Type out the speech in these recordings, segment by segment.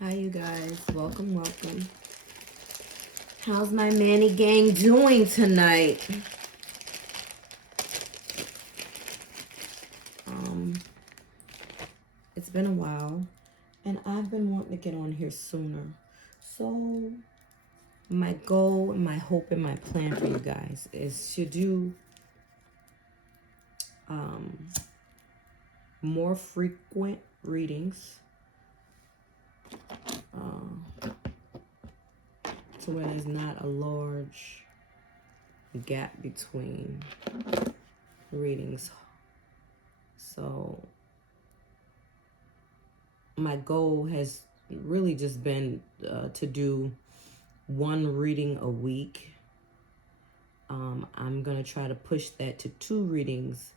Hi, you guys. Welcome, welcome. How's my Manny gang doing tonight? It's been a while, and I've been wanting to get on here sooner. So, my goal, my hope, and my plan for you guys is to do more frequent readings, to where there's not a large gap between readings. So my goal has really just been to do one reading a week. I'm going to try to push that to 2 readings.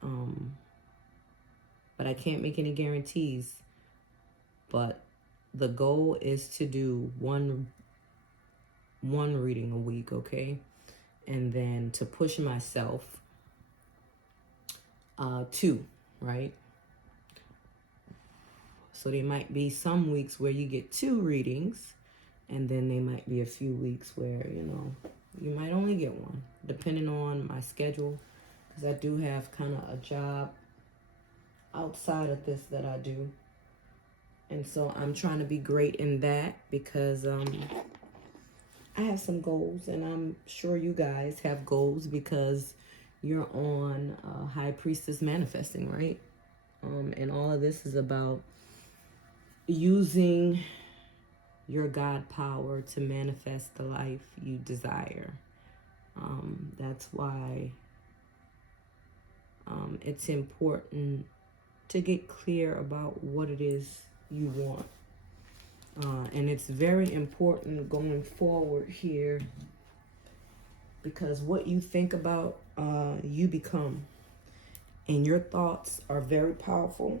But I can't make any guarantees. But the goal is to do one reading a week, okay? And then to push myself 2, right? So there might be some weeks where you get 2 readings, and then there might be a few weeks where, you might only get 1, depending on my schedule, because I do have kind of a job outside of this that I do. And so I'm trying to be great in that because I have some goals, and I'm sure you guys have goals because you're on High Priestess Manifesting, right? And all of this is about using your God power to manifest the life you desire. That's why it's important to get clear about what it is you want. And it's very important going forward here, because what you think about, you become. And your thoughts are very powerful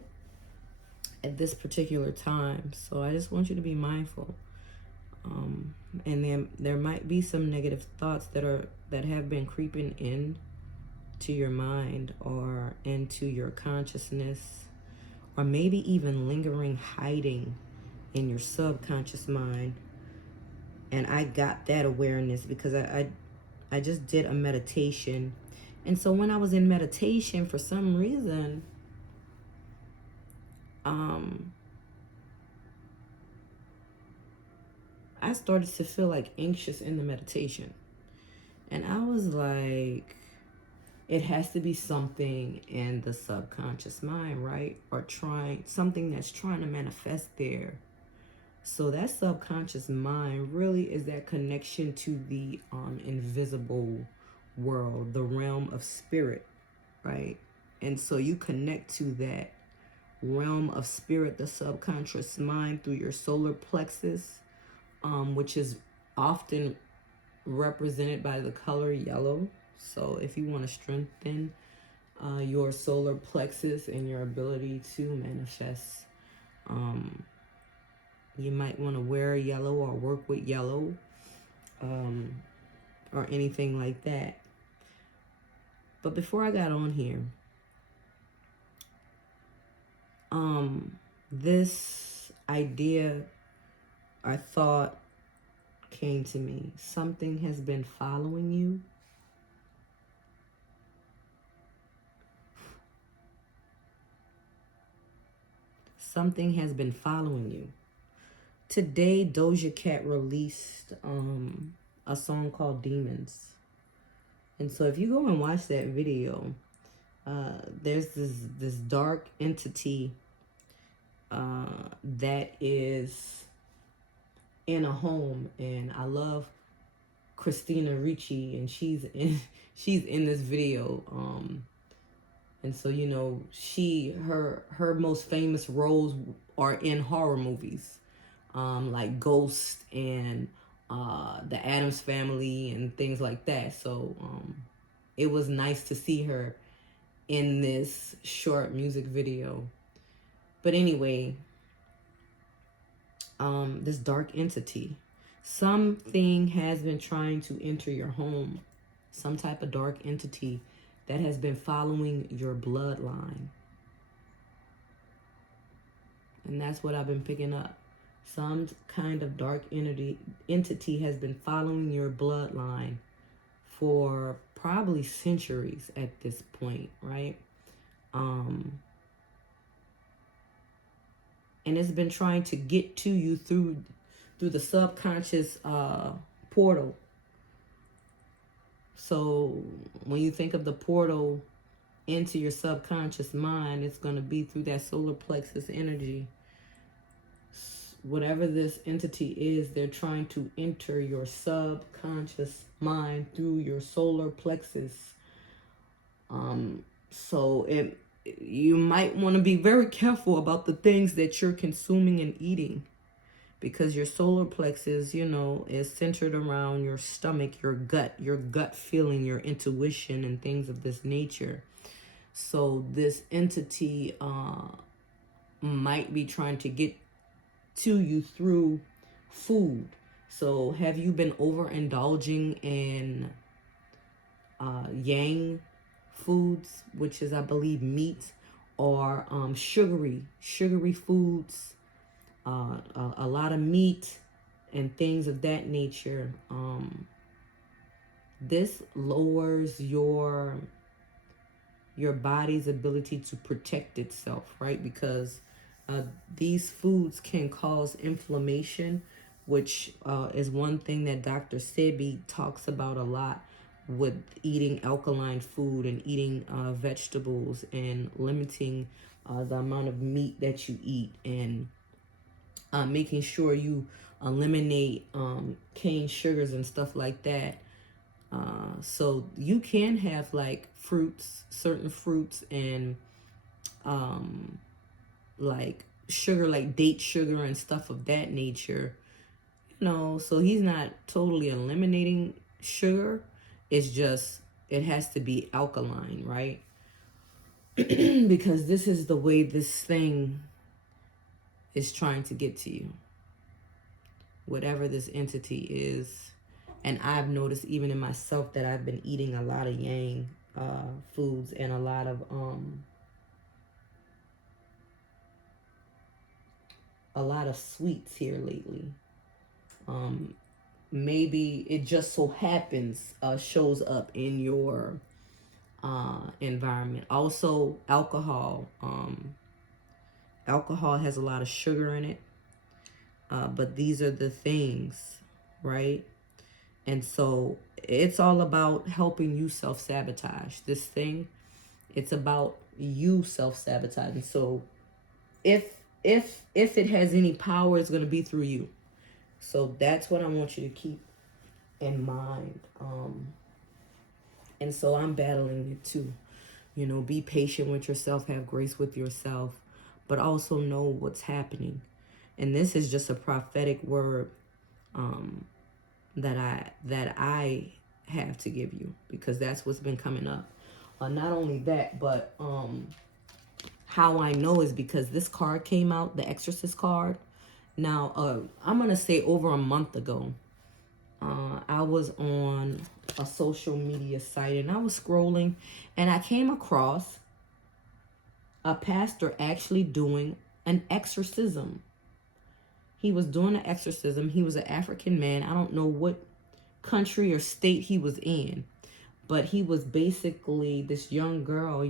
at this particular time. So I just want you to be mindful. And then there might be some negative thoughts that have been creeping in to your mind or into your consciousness, or maybe even lingering, hiding in your subconscious mind. And I got that awareness because I just did a meditation. And so when I was in meditation, for some reason, I started to feel like anxious in the meditation. And I was like, it has to be something in the subconscious mind, right? Or something that's trying to manifest there. So that subconscious mind really is that connection to the invisible world, the realm of spirit, right? And so you connect to that realm of spirit, the subconscious mind, through your solar plexus, which is often represented by the color yellow. So if you want to strengthen your solar plexus and your ability to manifest, you might want to wear yellow or work with yellow, or anything like that. But before I got on here, this idea, I thought, came to me. Something has been following you. Something has been following you. Today, Doja Cat released a song called Demons. And so if you go and watch that video, there's this dark entity that is in a home. And I love Christina Ricci, and she's in this video. And so, her most famous roles are in horror movies, like Ghost and the Addams Family and things like that. So it was nice to see her in this short music video. But anyway, this dark entity, something has been trying to enter your home, some type of dark entity that has been following your bloodline. And that's what I've been picking up. Some kind of dark entity has been following your bloodline for probably centuries at this point, right? And it's been trying to get to you through the subconscious portal. So when you think of the portal into your subconscious mind, it's going to be through that solar plexus energy. Whatever this entity is, they're trying to enter your subconscious mind through your solar plexus. So you might want to be very careful about the things that you're consuming and eating, because your solar plexus, you know, is centered around your stomach, your gut feeling, your intuition, and things of this nature. So this entity might be trying to get to you through food. So have you been overindulging in yang foods, which is, I believe, meat, or sugary foods, a lot of meat and things of that nature? This lowers your body's ability to protect itself, right? Because these foods can cause inflammation, which is one thing that Dr. Sebi talks about a lot with eating alkaline food and eating vegetables and limiting the amount of meat that you eat, and making sure you eliminate cane sugars and stuff like that. So you can have like fruits, certain fruits, and like sugar, like date sugar and stuff of that nature. You know, so he's not totally eliminating sugar. It's just, it has to be alkaline, right? Because this is the way this thing is trying to get to you. Whatever this entity is. And I've noticed even in myself that I've been eating a lot of yang foods and a lot of sweets here lately. Maybe it just so happens shows up in your environment. Also, alcohol. Alcohol has a lot of sugar in it. But these are the things, right? And so it's all about helping you self-sabotage. This thing, it's about you self-sabotaging. So if it has any power, it's going to be through you. So that's what I want you to keep in mind. And so I'm battling it too. You know, be patient with yourself, have grace with yourself, but also know what's happening. And this is just a prophetic word that I have to give you, because that's what's been coming up. Not only that, but how I know is because this card came out, the Exorcist card. Now, I'm going to say over a month ago, I was on a social media site and I was scrolling and I came across a pastor actually doing an exorcism. He was doing an exorcism. He was an African man. I don't know what country or state he was in, but he was basically this young girl,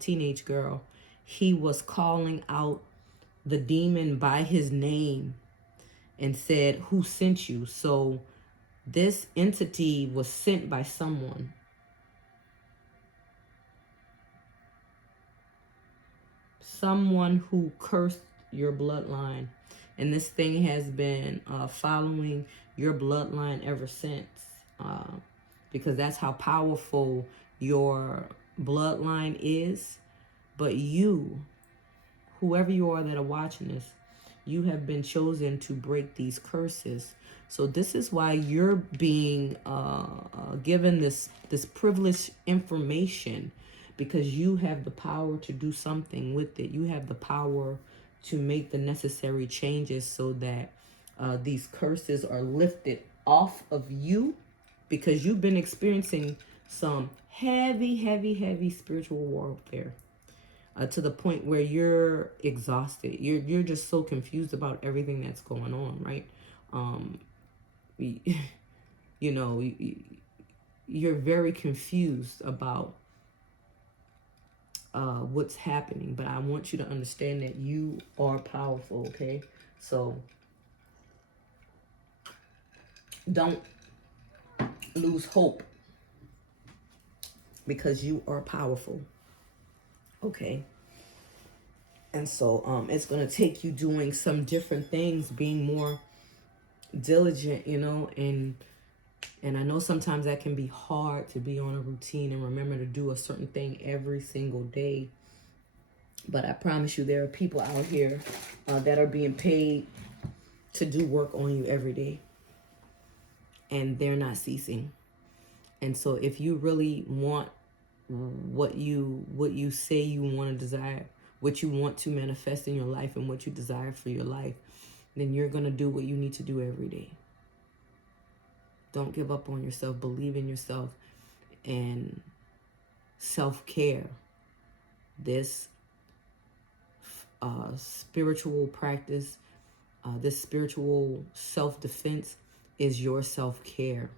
teenage girl. He was calling out the demon by his name and said, "Who sent you?" So this entity was sent by someone. Someone who cursed your bloodline. And this thing has been following your bloodline ever since. Because that's how powerful your bloodline is. But you, whoever you are that are watching this, you have been chosen to break these curses. So this is why you're being given this privileged information, because you have the power to do something with it. You have the power to make the necessary changes so that these curses are lifted off of you, because you've been experiencing some heavy spiritual warfare. to the point where you're exhausted. You're just so confused about everything that's going on, right? You know, you're very confused about what's happening. But I want you to understand that you are powerful, okay? So don't lose hope, because you are powerful, okay? And so it's going to take you doing some different things, being more diligent, you know, and I know sometimes that can be hard to be on a routine and remember to do a certain thing every single day. But I promise you, there are people out here that are being paid to do work on you every day, and they're not ceasing. And so if you really want what you say you want to desire, what you want to manifest in your life, and what you desire for your life, then you're going to do what you need to do every day. Don't give up on yourself. Believe in yourself. And self-care, this spiritual practice, this spiritual self-defense is your self-care.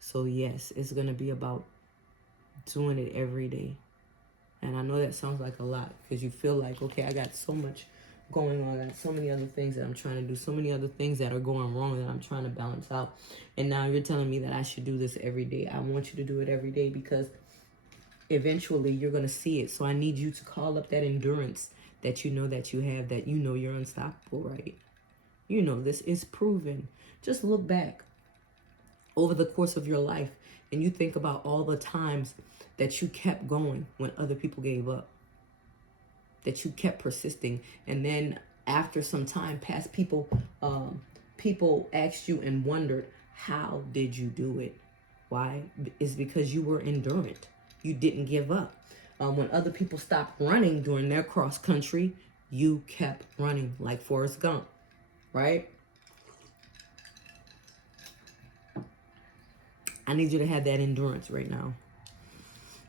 So yes, it's going to be about doing it every day. And I know that sounds like a lot, because you feel like, okay, I got so much going on. I got so many other things that I'm trying to do, so many other things that are going wrong that I'm trying to balance out. And now you're telling me that I should do this every day. I want you to do it every day, because eventually you're going to see it. So I need you to call up that endurance that you know that you have, that you know you're unstoppable, right? You know, this is proven. Just look back over the course of your life and you think about all the times that you kept going when other people gave up, that you kept persisting. And then after some time passed, people asked you and wondered, how did you do it? Why? It's because you were endurant. You didn't give up. When other people stopped running during their cross country, you kept running, like Forrest Gump, right? I need you to have that endurance right now,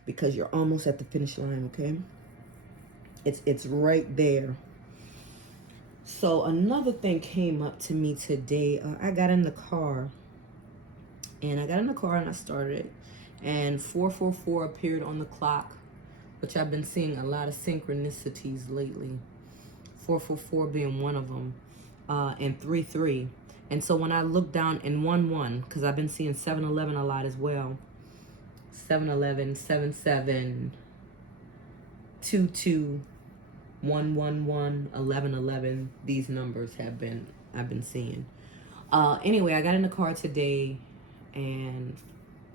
because you're almost at the finish line, okay? It's right there. So another thing came up to me today. I got in the car, and I started it, and 444 appeared on the clock, which I've been seeing a lot of synchronicities lately. 444 being one of them, and 33. And so when I look down in 11, because I've been seeing 711 a lot as well. 711, 77, 22, 111, 1111. These numbers I've been seeing. Anyway, I got in the car today, and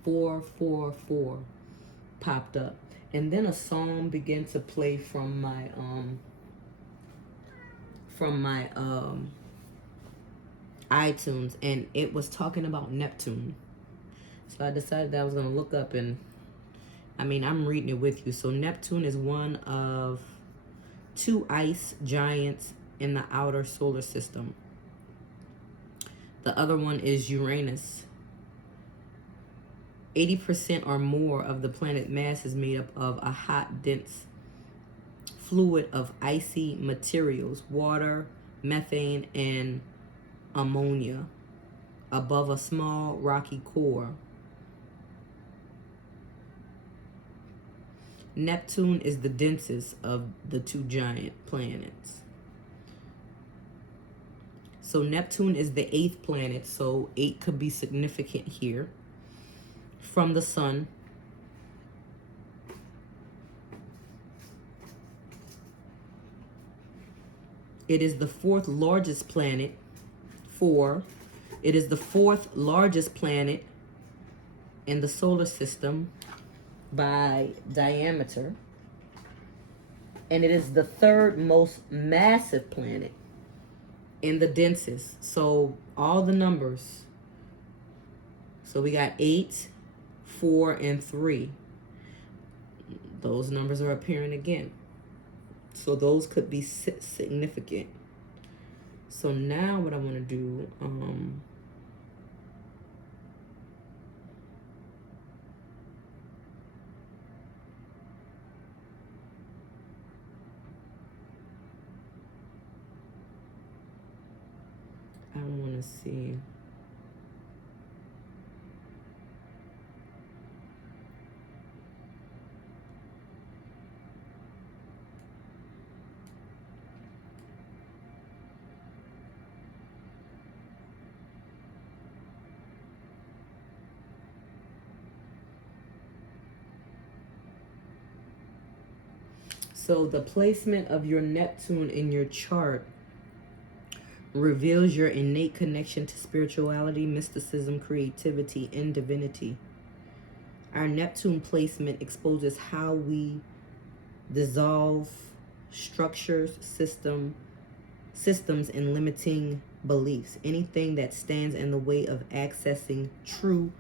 444 popped up, and then a song began to play from my iTunes, and it was talking about Neptune. So I decided that I was going to look up, and I'm reading it with you. So Neptune is one of 2 ice giants in the outer solar system. The other one is Uranus. 80% or more of the planet mass is made up of a hot, dense fluid of icy materials, water, methane, and ammonia, above a small rocky core. Neptune is the densest of the 2 giant planets. So Neptune is the 8th planet, so 8 could be significant here, from the sun. It is the 4th largest planet. It is the 4th largest planet in the solar system by diameter. And it is the 3rd most massive planet in the densest. So all the numbers. So we got 8, 4, and 3. Those numbers are appearing again. So those could be significant. So now what I want to do, want to see. So the placement of your Neptune in your chart reveals your innate connection to spirituality, mysticism, creativity, and divinity. Our Neptune placement exposes how we dissolve structures, systems, and limiting beliefs. Anything that stands in the way of accessing true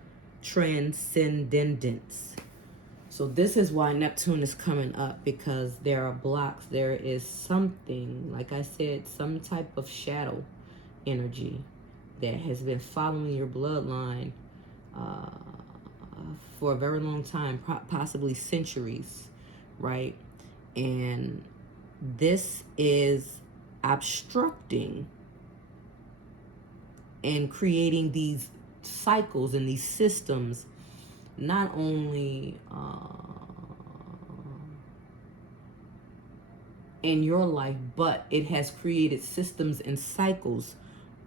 transcendence. So this is why Neptune is coming up, because there are blocks. There is something, like I said, some type of shadow energy that has been following your bloodline for a very long time, possibly centuries, right? And this is obstructing and creating these cycles and these systems, not only in your life, but it has created systems and cycles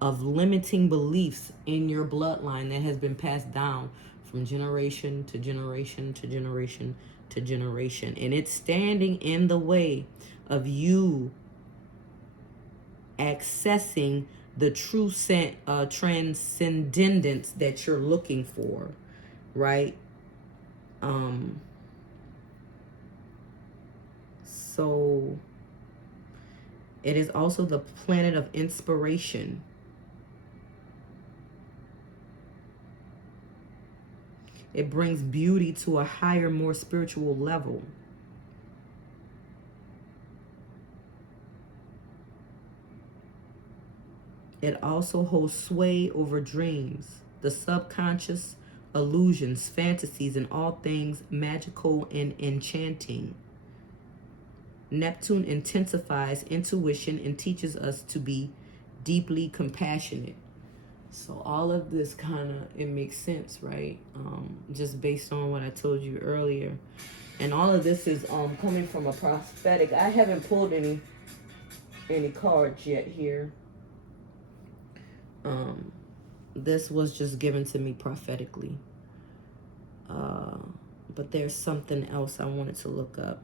of limiting beliefs in your bloodline that has been passed down from generation to generation to generation to generation. And it's standing in the way of you accessing the true transcendence that you're looking for, right? So it is also the planet of inspiration. It brings beauty to a higher, more spiritual level. It also holds sway over dreams, the subconscious, illusions, fantasies, and all things magical and enchanting. Neptune intensifies intuition and teaches us to be deeply compassionate. So all of this it makes sense, right? Just based on what I told you earlier. And all of this is coming from a prophetic. I haven't pulled any cards yet here. This was just given to me prophetically. But there's something else I wanted to look up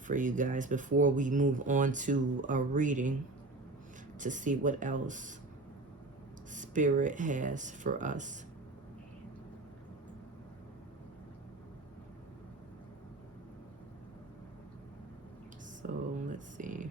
for you guys before we move on to a reading, to see what else Spirit has for us. So let's see.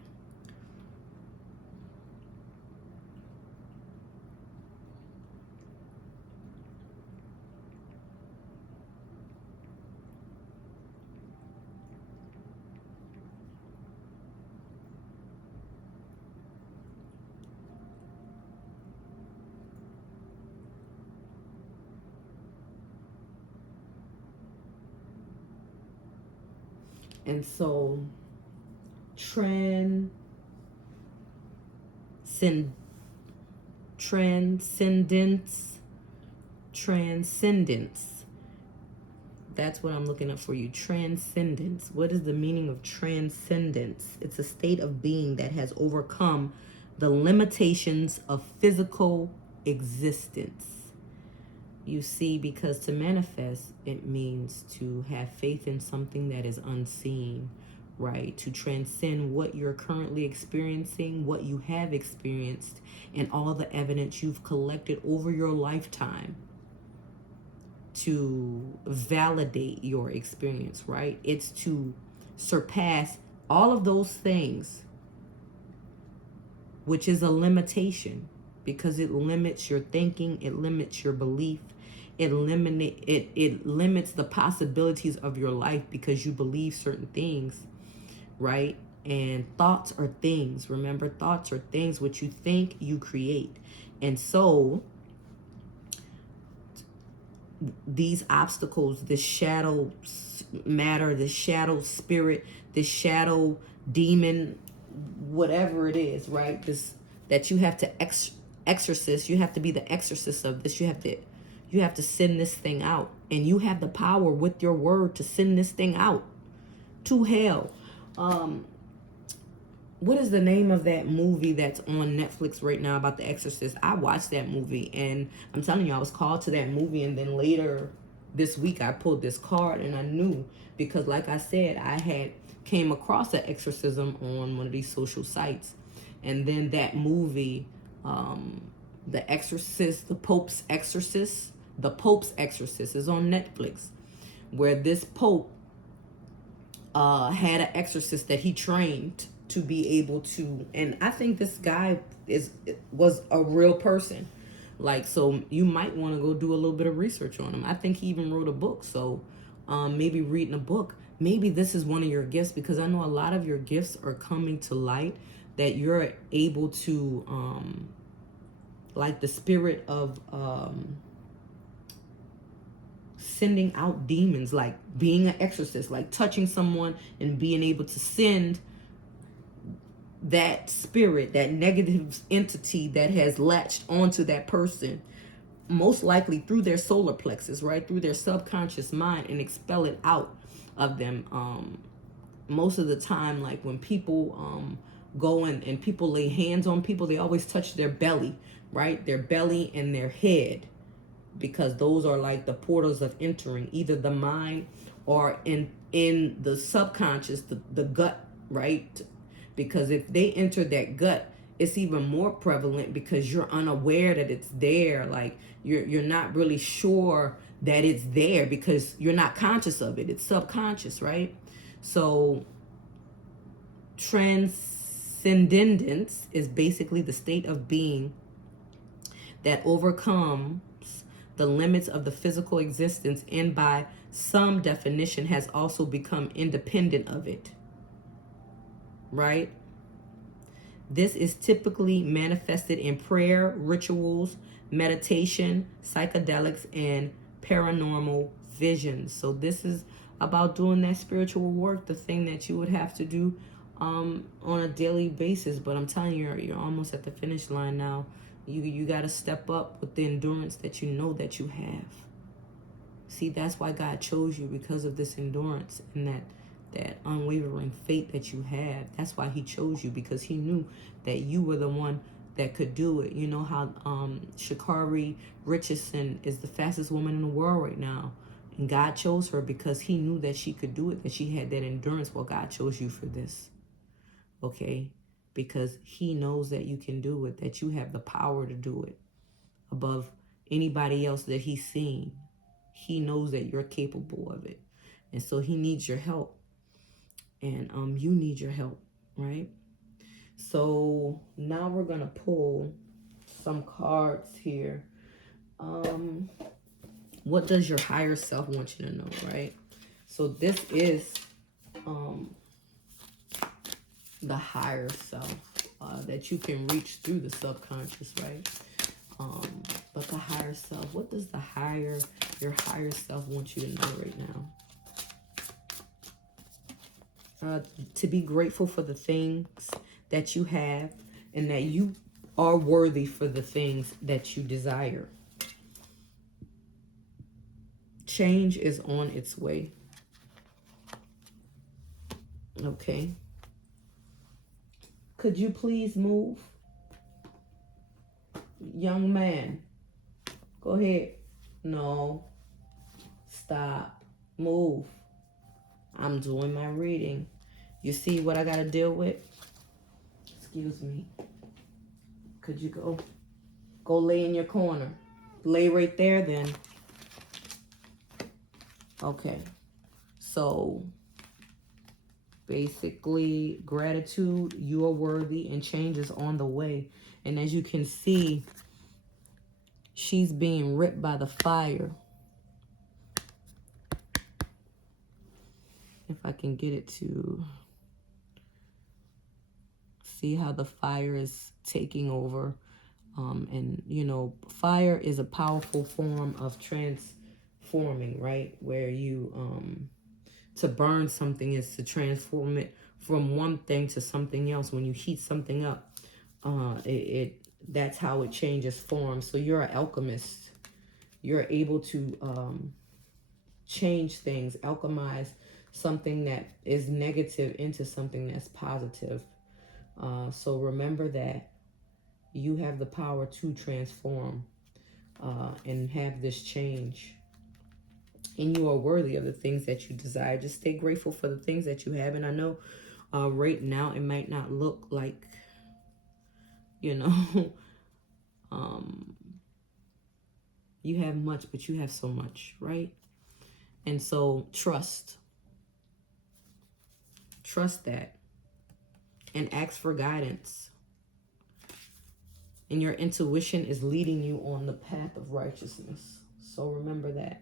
And so transcendence. That's what I'm looking up for you. Transcendence. What is the meaning of transcendence? It's a state of being that has overcome the limitations of physical existence. You see, because to manifest, it means to have faith in something that is unseen, right? To transcend what you're currently experiencing, what you have experienced, and all the evidence you've collected over your lifetime to validate your experience, right? It's to surpass all of those things, which is a limitation, because it limits your thinking, it limits your belief, it limits the possibilities of your life because you believe certain things, right? And thoughts are things. Remember, thoughts are things. What you think, you create. And so these obstacles, this shadow matter, this shadow spirit, this shadow demon, whatever it is, right? This that you have to exorcist. You have to be the exorcist of this. You have to send this thing out. And you have the power with your word to send this thing out to hell. What is the name of that movie that's on Netflix right now about the exorcist? I watched that movie, and I'm telling you, I was called to that movie, and then later this week I pulled this card, and I knew, because like I said, I had came across an exorcism on one of these social sites, and then that movie, The Exorcist, the Pope's Exorcist is on Netflix, where this Pope had an exorcist that he trained to be able to, and I think this guy was a real person. Like, so you might want to go do a little bit of research on him. I think he even wrote a book. So maybe reading a book, maybe this is one of your gifts, because I know a lot of your gifts are coming to light, that you're able to, like the spirit of sending out demons, like being an exorcist, like touching someone and being able to send that spirit, that negative entity that has latched onto that person, most likely through their solar plexus, right, through their subconscious mind, and expel it out of them. Most of the time, like when people go and people lay hands on people, they always touch their belly, right, their belly and their head, because those are like the portals of entering either the mind or in the subconscious, the gut, right? Because if they enter that gut, it's even more prevalent, because you're unaware that it's there. Like you're not really sure that it's there, because you're not conscious of it. It's subconscious, right? So transcendence is basically the state of being that overcomes the limits of the physical existence, and by some definition has also become independent of it, right? This is typically manifested in prayer, rituals, meditation, psychedelics, and paranormal visions. So this is about doing that spiritual work, the thing that you would have to do on a daily basis. But I'm telling you, you're almost at the finish line now. You got to step up with the endurance that you know that you have. See, that's why God chose you, because of this endurance and that unwavering faith that you have. That's why he chose you, because he knew that you were the one that could do it. You know how Sha'Carri Richardson is the fastest woman in the world right now. And God chose her because he knew that she could do it, that she had that endurance. Well, God chose you for this. Okay? Because he knows that you can do it, that you have the power to do it above anybody else that he's seen. He knows that you're capable of it. And so he needs your help. And you need your help, right? So now we're going to pull some cards here. What does your higher self want you to know, right? So this is the higher self that you can reach through the subconscious, right? But the higher self, what does your higher self want you to know right now? To be grateful for the things that you have, and that you are worthy for the things that you desire. Change is on its way. Okay. Could you please move? Young man, go ahead. No. Stop. Move. I'm doing my reading. You see what I got to deal with? Excuse me. Could you go lay in your corner? Lay right there then. Okay. So basically, gratitude, you are worthy, and change is on the way. And as you can see, she's being ripped by the fire. If I can get it to see how the fire is taking over. And, you know, fire is a powerful form of transforming, right? Where you, to burn something is to transform it from one thing to something else. When you heat something up, it that's how it changes form. So you're an alchemist. You're able to change things, alchemize something that is negative into something that's positive. So remember that you have the power to transform and have this change. And you are worthy of the things that you desire. Just stay grateful for the things that you have. And I know right now it might not look like, you know, you have much, but you have so much, right? And so trust that, and ask for guidance. And your intuition is leading you on the path of righteousness. So remember that.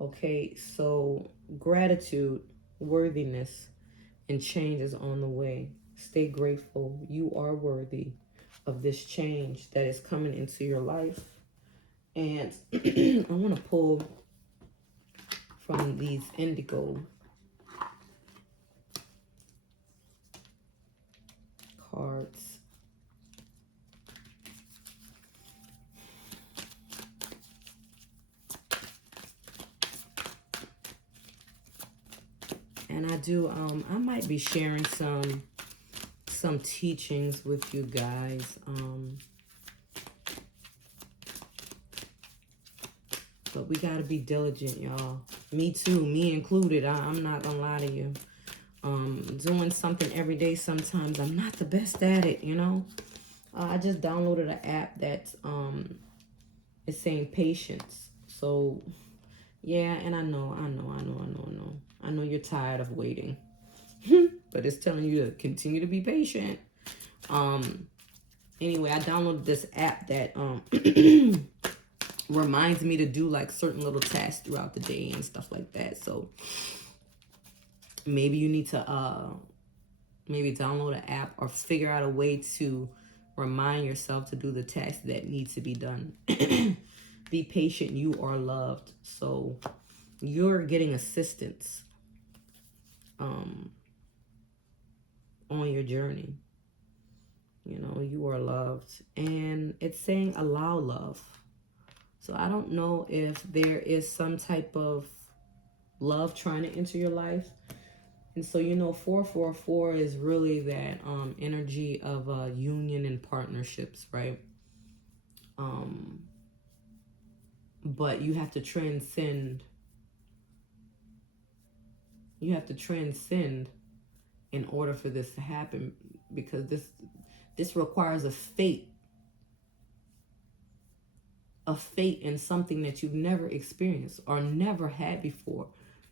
Okay, so gratitude, worthiness, and change is on the way. Stay grateful. You are worthy of this change that is coming into your life. And I want to pull from these indigo cards. And I might be sharing some teachings with you guys. But we got to be diligent, y'all. Me too, me included. I'm not going to lie to you. Doing something every day, sometimes I'm not the best at it, you know. I just downloaded an app that is saying patience. So, yeah, and I know you're tired of waiting. But it's telling you to continue to be patient. Anyway, I downloaded this app that reminds me to do like certain little tasks throughout the day and stuff like that. So maybe you need to maybe download an app or figure out a way to remind yourself to do the tasks that need to be done. Be patient. You are loved. So you're getting assistance on your journey. You know, you are loved. And it's saying allow love. So I don't know if there is some type of love trying to enter your life. And so, you know, 444 is really that energy of union and partnerships, right? But you have to transcend. You have to transcend in order for this to happen, because this requires a faith in something that you've never experienced or never had before,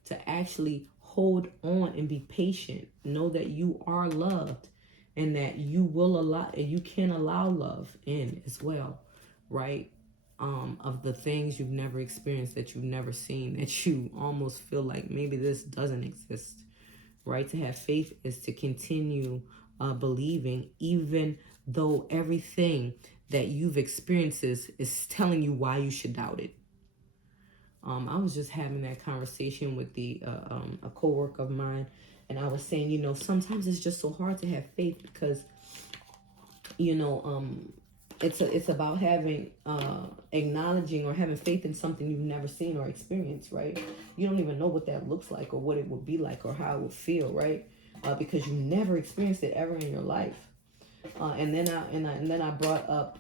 to actually hold on and be patient. Know that you are loved and that you will allow, and you can allow love in as well, right? Of the things you've never experienced, that you've never seen, that you almost feel like maybe this doesn't exist, right? To have faith is to continue believing, even though everything that you've experienced is telling you why you should doubt it. I was just having that conversation with a coworker of mine, and I was saying, you know, sometimes it's just so hard to have faith because, you know, it's about having acknowledging or having faith in something you've never seen or experienced, right? You don't even know what that looks like or what it would be like or how it would feel, right? Because you never experienced it ever in your life. And then I brought up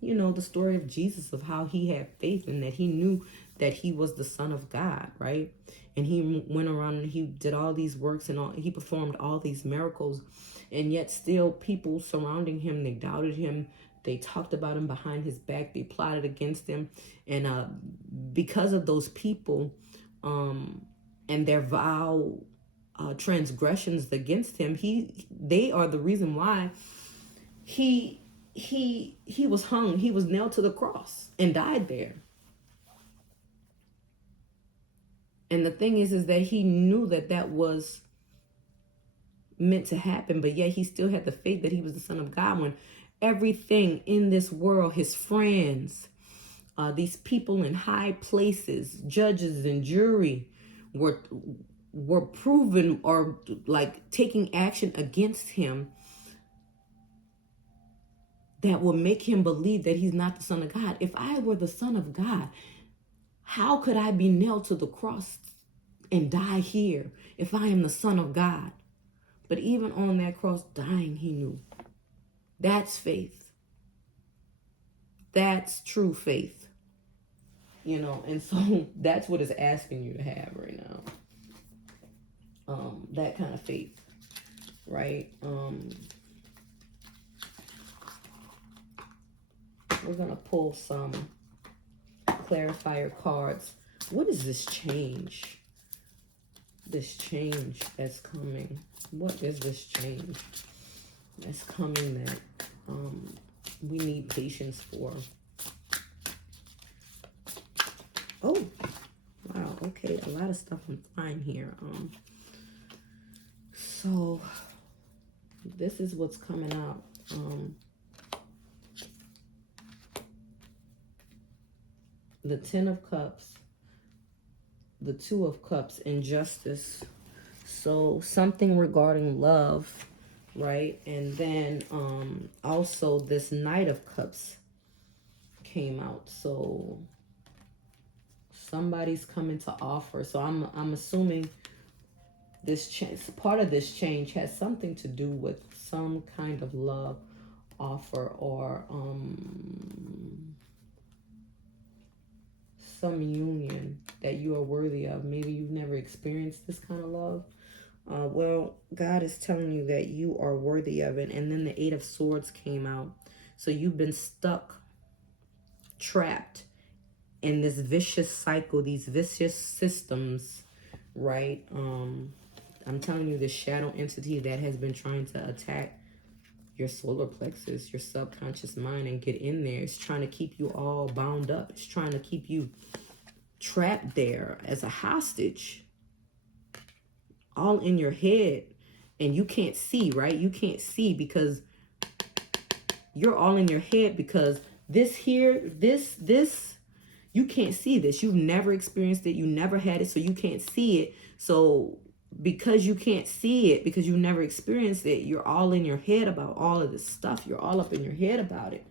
you know, the story of Jesus, of how he had faith and that he knew that he was the Son of God, right? And he went around and he did all these works and he performed all these miracles, and yet still people surrounding him, they doubted him, they talked about him behind his back, they plotted against him, and because of those people and their vile transgressions against him, they are the reason why he was hung, he was nailed to the cross and died there. And the thing is that he knew that was meant to happen, but yet he still had the faith that he was the Son of God, when everything in this world, his friends, these people in high places, judges and jury, were proven or like taking action against him. that will make him believe that he's not the Son of God. If I were the Son of God, how could I be nailed to the cross and die here if I am the Son of God? But even on that cross, dying, he knew. That's faith. That's true faith. You know, and so that's what it's asking you to have right now. That kind of faith, right? We're going to pull some clarifier cards. What is this change? This change that's coming. What is this change that's coming that we need patience for? Oh, wow. Okay, a lot of stuff I'm finding here. So this is what's coming out. The 10 of Cups, the 2 of Cups, injustice. So something regarding love, right? And then also this Knight of Cups came out. So somebody's coming to offer. So I'm assuming this change, part of this change has something to do with some kind of love offer, or some union that you are worthy of. Maybe you've never experienced this kind of love. Well, God is telling you that you are worthy of it. And then the 8 of Swords came out. So you've been stuck, trapped in this vicious cycle, these vicious systems, right? I'm telling you, this shadow entity that has been trying to attack your solar plexus, your subconscious mind, and get in there. It's trying to keep you all bound up. It's trying to keep you trapped there as a hostage, all in your head. And you can't see, right? You can't see because you're all in your head, because this here, this, you can't see this. You've never experienced it. You never had it, so you can't see it. So because you can't see it, because you never experienced it, you're all in your head about all of this stuff. You're all up in your head about it.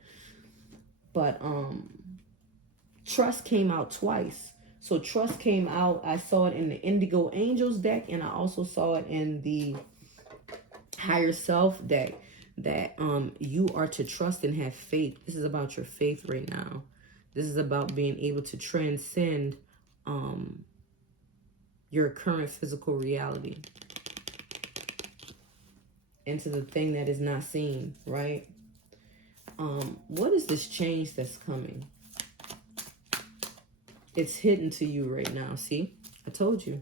But trust came out twice. So trust came out. I saw it in the Indigo Angels deck, and I also saw it in the Higher Self deck, that you are to trust and have faith. This is about your faith right now. This is about being able to transcend your current physical reality into the thing that is not seen, right? What is this change that's coming? It's hidden to you right now. See, I told you.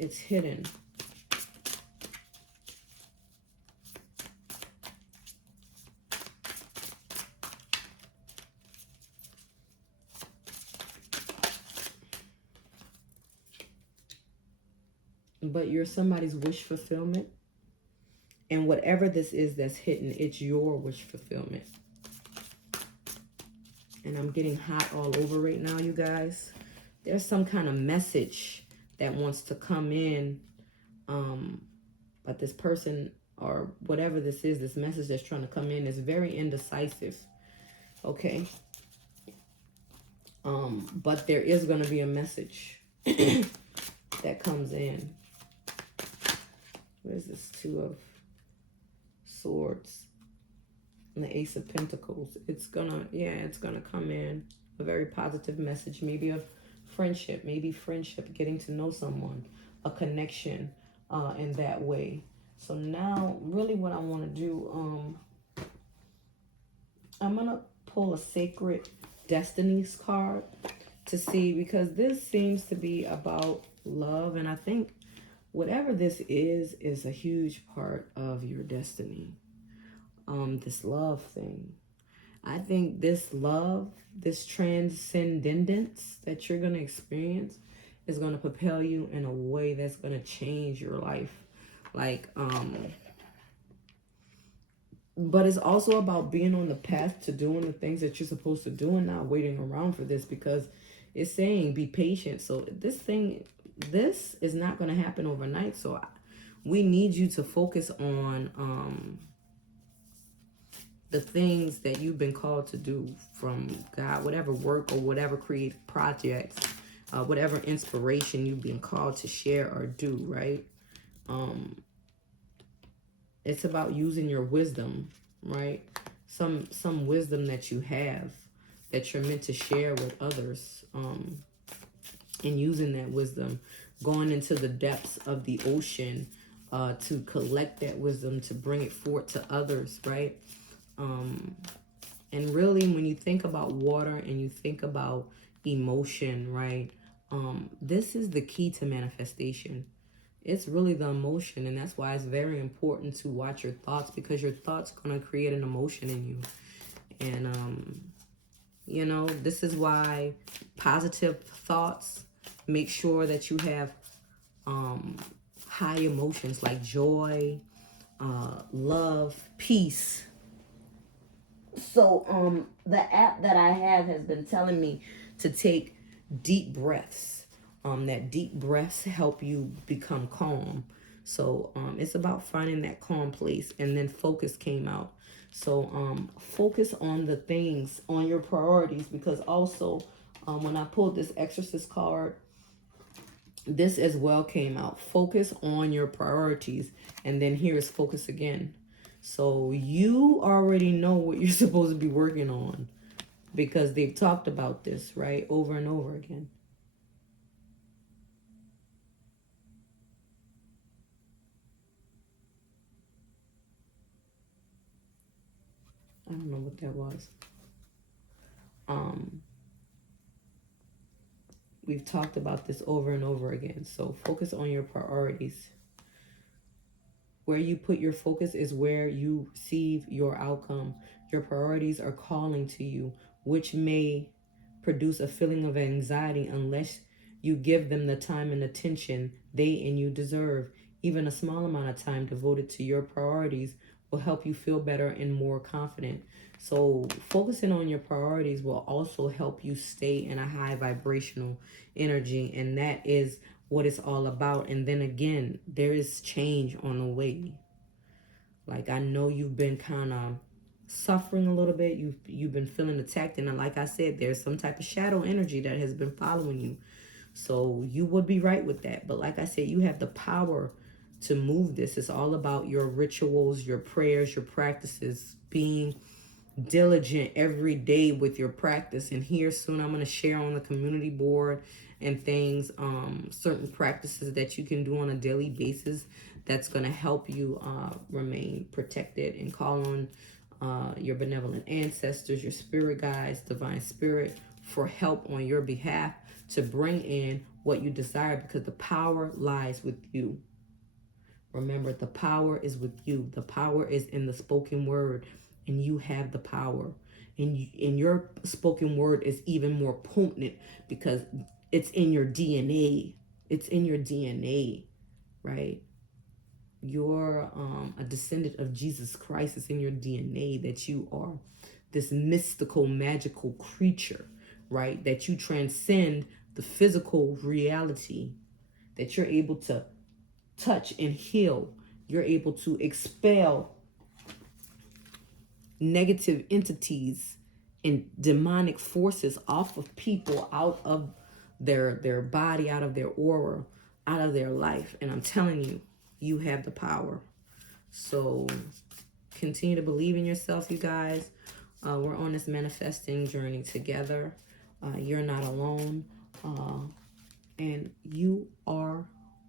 It's hidden. But you're somebody's wish fulfillment. And whatever this is that's hidden, it's your wish fulfillment. And I'm getting hot all over right now, you guys. There's some kind of message that wants to come in. But this person, or whatever this is, this message that's trying to come in, is very indecisive. Okay. But there is going to be a message that comes in. What is this? 2 of Swords and the Ace of Pentacles. It's gonna, yeah, it's gonna come in. A very positive message, maybe of friendship, getting to know someone, a connection in that way. So now, really what I want to do, I'm gonna pull a Sacred Destinies card to see, because this seems to be about love, and I think whatever this is a huge part of your destiny. This love thing. I think this love, this transcendence that you're going to experience is going to propel you in a way that's going to change your life. Like, but it's also about being on the path to doing the things that you're supposed to do and not waiting around for this, because it's saying be patient. So this is not going to happen overnight. So we need you to focus on the things that you've been called to do from God, whatever work or whatever creative projects, whatever inspiration you've been called to share or do, right? It's about using your wisdom, right? Some wisdom that you have that you're meant to share with others, and using that wisdom, going into the depths of the ocean to collect that wisdom, to bring it forth to others, right? And really, when you think about water and you think about emotion, right? This is the key to manifestation. It's really the emotion, and that's why it's very important to watch your thoughts, because your thoughts going to create an emotion in you. And you know, this is why positive thoughts, make sure that you have high emotions like joy, love, peace. So the app that I have has been telling me to take deep breaths. That deep breaths help you become calm. So it's about finding that calm place, and then focus came out. So focus on the things, on your priorities, because also when I pulled this exorcist card, this as well came out. Focus on your priorities. And then here is focus again. So you already know what you're supposed to be working on, because they've talked about this, right? Over and over again. I don't know what that was. We've talked about this over and over again. So focus on your priorities. Where you put your focus is where you receive your outcome. Your priorities are calling to you, which may produce a feeling of anxiety unless you give them the time and attention they and you deserve. Even a small amount of time devoted to your priorities will help you feel better and more confident. So focusing on your priorities will also help you stay in a high vibrational energy, and that is what it's all about. And then again, there is change on the way. Like, I know you've been kind of suffering a little bit. You've been feeling attacked, and like I said, there's some type of shadow energy that has been following you. So you would be right with that. But like I said, you have the power to move this. It's all about your rituals, your prayers, your practices, being diligent every day with your practice. And here soon I'm going to share on the community board and things, certain practices that you can do on a daily basis that's going to help you remain protected, and call on your benevolent ancestors, your spirit guides, divine spirit, for help on your behalf to bring in what you desire, because the power lies with you. Remember, the power is with you. The power is in the spoken word, and you have the power. And your spoken word is even more potent because it's in your DNA. It's in your DNA, right? You're a descendant of Jesus Christ. It's in your DNA that you are this mystical, magical creature, right? That you transcend the physical reality, that you're able to touch and heal. You're able to expel negative entities and demonic forces off of people, out of their body, out of their aura, out of their life. And I'm telling you, you have the power. So continue to believe in yourself, you guys. We're on this manifesting journey together. You're not alone. And you are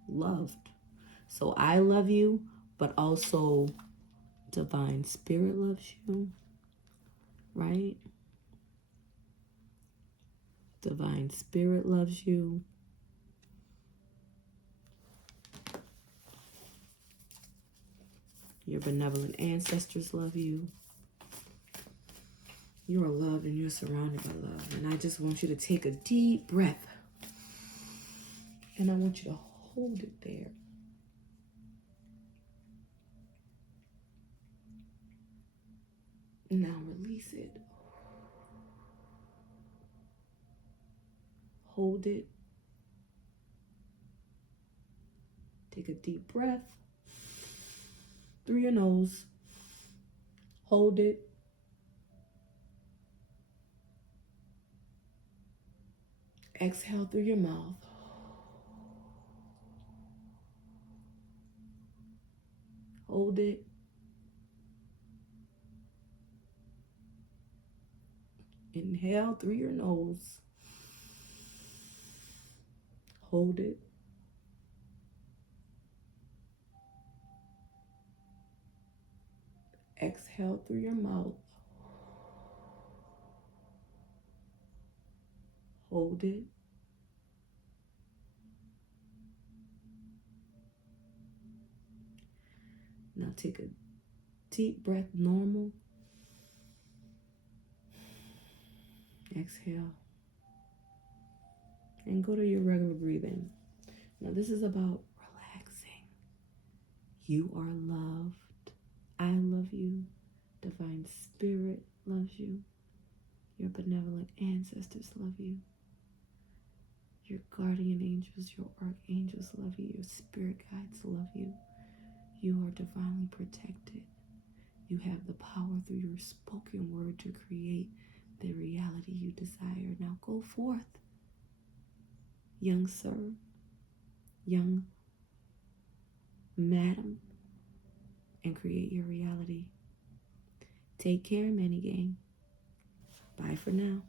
loved. So I love you, but also divine spirit loves you, right? Divine spirit loves you. Your benevolent ancestors love you. You are loved and you're surrounded by love. And I just want you to take a deep breath. And I want you to hold it there. Now release it. Hold it. Take a deep breath through your nose. Hold it. Exhale through your mouth. Hold it. Inhale through your nose. Hold it. Exhale through your mouth. Hold it. Now take a deep breath, normal. Exhale. And go to your regular breathing. Now this is about relaxing. You are loved. I love you. Divine Spirit loves you. Your benevolent ancestors love you. Your guardian angels, your archangels love you. Your spirit guides love you. You are divinely protected. You have the power through your spoken word to create the reality you desire. Now go forth, young sir, young madam, and create your reality. Take care, Many Gang. Bye for now.